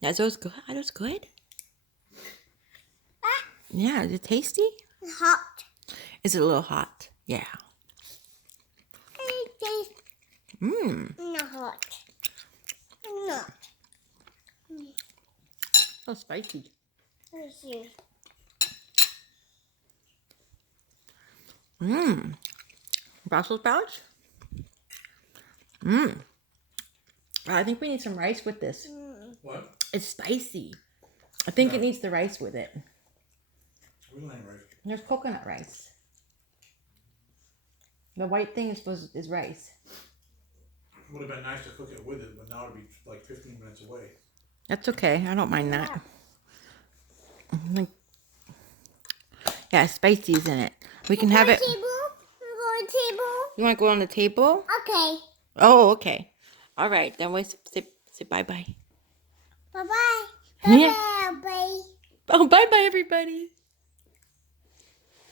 That was good. That was good. Yeah, is it tasty? Hot. Is it a little hot? Yeah. Not hot. Not. So spicy. Let's see. Brussels sprouts? I think we need some rice with this. What? It's spicy. I think it needs the rice with it. We don't have rice. There's coconut rice. The white thing is rice. Would have been nice to cook it with it, but now it'll be like 15 minutes away. That's okay. I don't mind that. Yeah, it's spicy, isn't it? We can have it. Table? Go to table? You want to go on the table? Okay. Oh, okay. All right. Then we say bye-bye. Bye-bye. Yeah. Bye-bye. Oh, bye-bye, everybody.